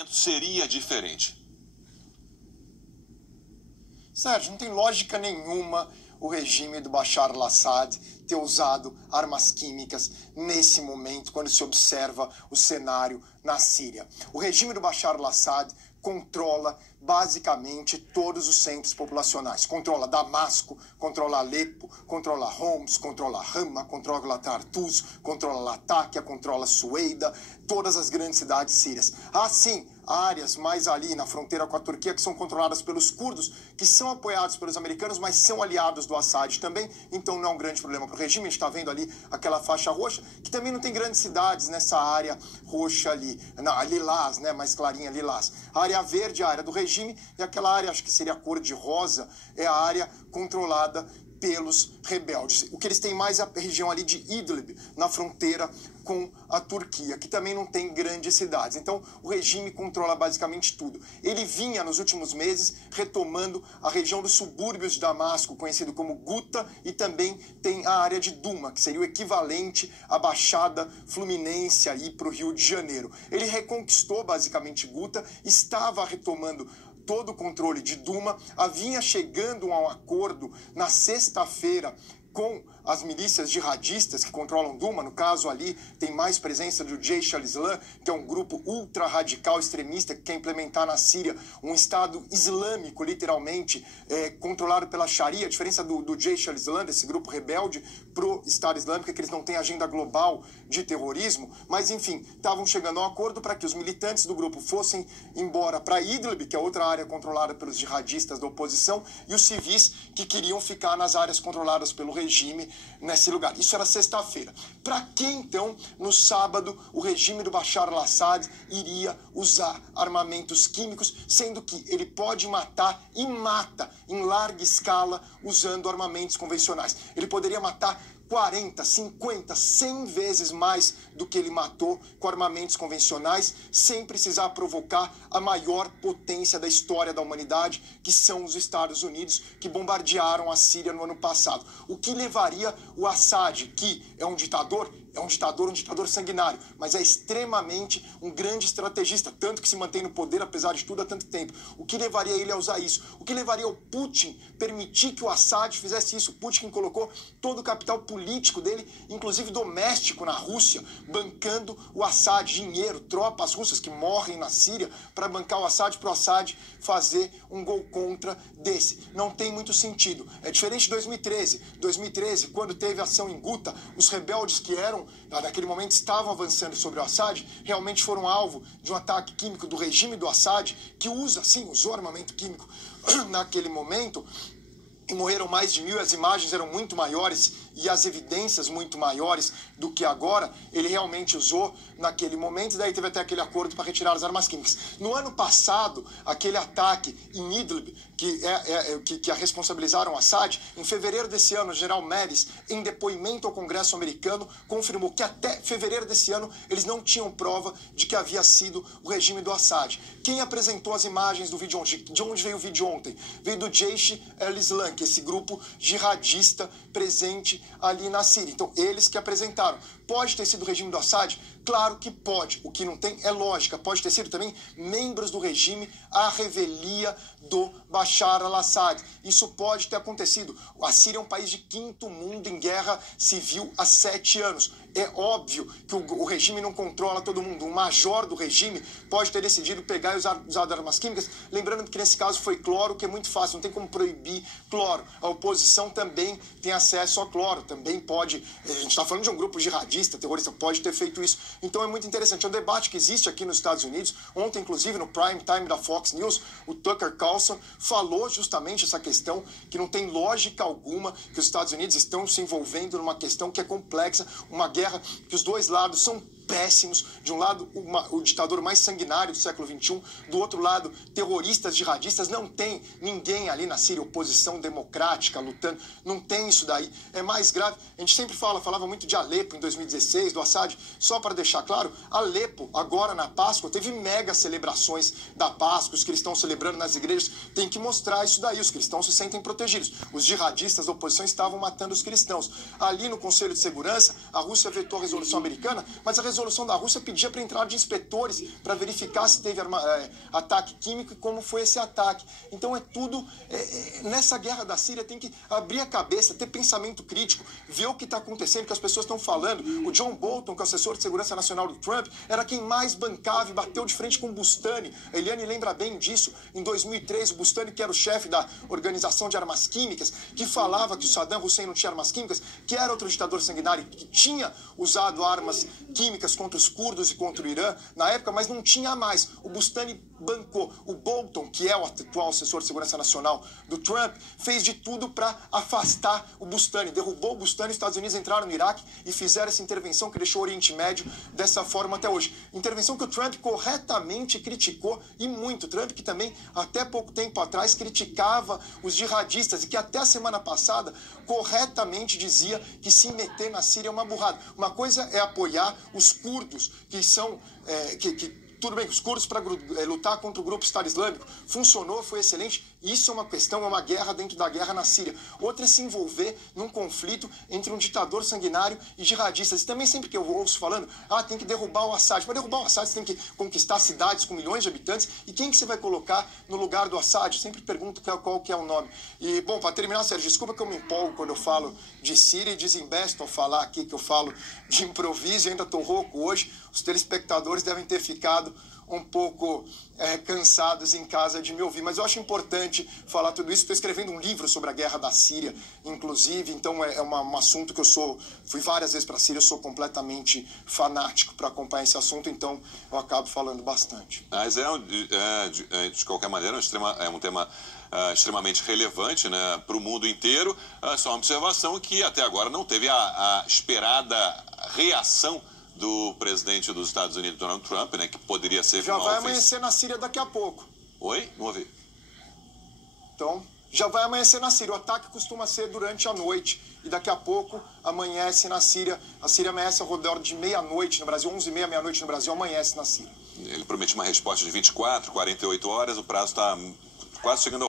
armamento seria diferente? Sérgio, não tem lógica nenhuma o regime do Bashar al-Assad ter usado armas químicas nesse momento, quando se observa o cenário na Síria. O regime do Bashar al-Assad controla basicamente todos os centros populacionais. Controla Damasco, controla Alepo, controla Homs, controla Hama, controla Tartus, controla Latakia, controla Sueida, todas as grandes cidades sírias. Há sim áreas mais ali na fronteira com a Turquia que são controladas pelos curdos, que são apoiados pelos americanos, mas são aliados do Assad também, então não é um grande problema para o regime. A gente está vendo ali aquela faixa roxa, que também não tem grandes cidades nessa área roxa ali, não, lilás, né, mais clarinha, lilás. A área verde é a área do regime, e aquela área, acho que seria a cor de rosa, é a área controlada pelos rebeldes. O que eles têm mais é a região ali de Idlib, na fronteira com a Turquia, que também não tem grandes cidades. Então, o regime controla basicamente tudo. Ele vinha, nos últimos meses, retomando a região dos subúrbios de Damasco, conhecido como Guta, e também tem a área de Duma, que seria o equivalente à Baixada Fluminense aí para o Rio de Janeiro. Ele reconquistou basicamente Guta, estava retomando todo o controle de Duma, vinha chegando a um acordo na sexta-feira com as milícias jihadistas que controlam Duma. No caso ali tem mais presença do Jaish al-Islam, que é um grupo ultra-radical extremista que quer implementar na Síria um Estado islâmico, literalmente, controlado pela Sharia. A diferença do Jaish al-Islam, desse grupo rebelde, pro Estado Islâmico é que eles não têm agenda global de terrorismo, mas enfim, estavam chegando a um acordo para que os militantes do grupo fossem embora para Idlib, que é outra área controlada pelos jihadistas da oposição, e os civis que queriam ficar nas áreas controladas pelo regime nesse lugar. Isso era sexta-feira. Para que então, no sábado, o regime do Bashar al-Assad iria usar armamentos químicos, sendo que ele pode matar e mata em larga escala usando armamentos convencionais? Ele poderia matar 40, 50, 100 vezes mais do que ele matou com armamentos convencionais, sem precisar provocar a maior potência da história da humanidade, que são os Estados Unidos, que bombardearam a Síria no ano passado. O que levaria o Assad, que é um ditador sanguinário, mas é extremamente um grande estrategista, tanto que se mantém no poder, apesar de tudo, há tanto tempo. O que levaria ele a usar isso? O que levaria o Putin permitir que o Assad fizesse isso? O Putin colocou todo o capital político dele, inclusive doméstico, na Rússia, bancando o Assad, dinheiro, tropas russas que morrem na Síria para bancar o Assad, para o Assad fazer um gol contra desse. Não tem muito sentido. É diferente de 2013. 2013, quando teve ação em Guta, os rebeldes que naquele momento estavam avançando sobre o Assad, realmente foram alvo de um ataque químico do regime do Assad, que usou armamento químico naquele momento, e morreram mais de 1.000, as imagens eram muito maiores e as evidências muito maiores do que agora. Ele realmente usou naquele momento, e daí teve até aquele acordo para retirar as armas químicas. No ano passado, aquele ataque em Idlib, que a responsabilizaram Assad, em fevereiro desse ano, o general Meles, em depoimento ao Congresso americano, confirmou que até fevereiro desse ano eles não tinham prova de que havia sido o regime do Assad. Quem apresentou as imagens do vídeo ontem? De onde veio o vídeo ontem? Veio do Jaish al-Islam, que é esse grupo jihadista presente ali na Síria. Então, eles que apresentaram. Pode ter sido o regime do Assad? Claro que pode. O que não tem é lógica. Pode ter sido também membros do regime à revelia do Bashar al-Assad. Isso pode ter acontecido. A Síria é um país de quinto mundo em guerra civil há 7 anos. É óbvio que o regime não controla todo mundo. O major do regime pode ter decidido pegar e usar armas químicas. Lembrando que nesse caso foi cloro, que é muito fácil. Não tem como proibir cloro. A oposição também tem acesso a cloro. Também pode... A gente está falando de um grupo jihadista, terrorista, pode ter feito isso. Então é muito interessante. É um debate que existe aqui nos Estados Unidos. Ontem, inclusive, no prime time da Fox News, o Tucker Carlson falou justamente essa questão, que não tem lógica alguma que os Estados Unidos estão se envolvendo numa questão que é complexa, uma guerra que os dois lados são péssimos. De um lado, o ditador mais sanguinário do século XXI, do outro lado, terroristas jihadistas. Não tem ninguém ali na Síria, oposição democrática, lutando. Não tem isso daí. É mais grave. A gente sempre falava muito de Alepo em 2016, do Assad. Só para deixar claro, Alepo, agora na Páscoa, teve mega celebrações da Páscoa. Os cristãos celebrando nas igrejas. Tem que mostrar isso daí. Os cristãos se sentem protegidos. Os jihadistas da oposição estavam matando os cristãos. Ali no Conselho de Segurança, a Rússia vetou a resolução americana, mas a resolução resolução da Rússia pedia para entrada de inspetores para verificar se teve ataque químico e como foi esse ataque. Então é tudo... nessa guerra da Síria tem que abrir a cabeça, ter pensamento crítico, ver o que está acontecendo, que as pessoas estão falando. O John Bolton, que é o assessor de segurança nacional do Trump, era quem mais bancava e bateu de frente com o Bustani. A Eliane lembra bem disso. Em 2003, o Bustani, que era o chefe da Organização de Armas Químicas, que falava que o Saddam Hussein não tinha armas químicas, que era outro ditador sanguinário, que tinha usado armas químicas contra os curdos e contra o Irã na época, mas não tinha mais. O Bustani bancou. O Bolton, que é o atual assessor de segurança nacional do Trump, fez de tudo para afastar o Bustani. Derrubou o Bustani, os Estados Unidos entraram no Iraque e fizeram essa intervenção que deixou o Oriente Médio dessa forma até hoje. Intervenção que o Trump corretamente criticou, e muito. Trump que também, até pouco tempo atrás, criticava os jihadistas e que até a semana passada corretamente dizia que se meter na Síria é uma burrada. Uma coisa é apoiar os curdos, que são... tudo bem, os curdos para lutar contra o grupo Estado Islâmico funcionou, foi excelente. Isso é uma questão, é uma guerra dentro da guerra na Síria. Outra é se envolver num conflito entre um ditador sanguinário e jihadistas. E também sempre que eu ouço falando, tem que derrubar o Assad. Para derrubar o Assad você tem que conquistar cidades com milhões de habitantes. E quem que você vai colocar no lugar do Assad? Eu sempre pergunto qual que é o nome. E, bom, para terminar, Sérgio, desculpa que eu me empolgo quando eu falo de Síria e desembesto ao falar aqui que eu falo de improviso e ainda estou rouco hoje. Os telespectadores devem ter ficado um pouco cansados em casa de me ouvir, mas eu acho importante falar tudo isso. Estou escrevendo um livro sobre a guerra da Síria, inclusive, então é um assunto que fui várias vezes para a Síria, eu sou completamente fanático para acompanhar esse assunto, então eu acabo falando bastante. Mas de qualquer maneira, é um tema extremamente relevante, né, para o mundo inteiro. Só uma observação que até agora não teve a esperada reação do presidente dos Estados Unidos, Donald Trump, né, que poderia ser... Já vai amanhecer na Síria daqui a pouco. Oi? Não ouvi. Então, já vai amanhecer na Síria. O ataque costuma ser durante a noite e daqui a pouco amanhece na Síria. A Síria amanhece ao redor de meia-noite no Brasil, 11h30, meia-noite no Brasil, amanhece na Síria. Ele promete uma resposta de 24, 48 horas, o prazo está quase chegando ao